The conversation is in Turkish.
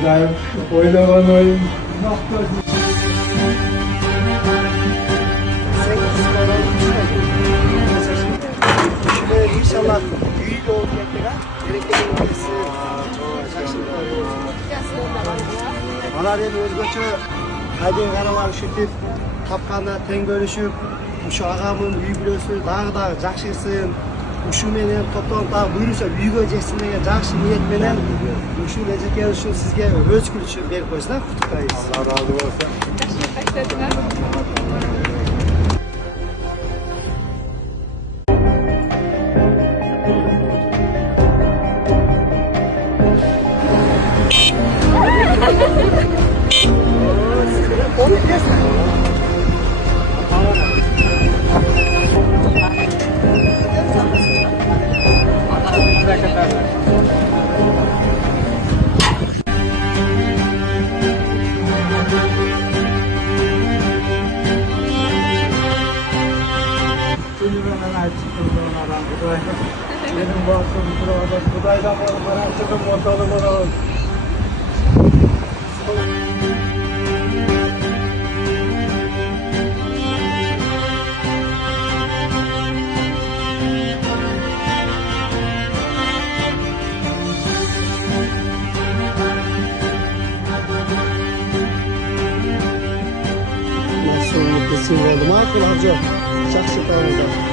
İbrahim oynaman oyun. Nokta. İnşallah büyük olacaklar. Gerekli olması. Onlar hem özgöçü kaydın kanalar şütüp, tapkanda ten görüşüp, uşu ağamın büyük biliyorsun, dağı jakşırsın. Uşu menen toplantı buyursa büyük öleceksin деген jakşı niyet menen uşu lezeket uşu sizge öz külçü berip koysunlar, kutuktayız. Allah razı olsun. Onu kesme. Benim baktım burada Kuday'dan bana çıkın ortalığına. Nasıl mutlusun oldu? Makul amca. Şakşı kalmadı.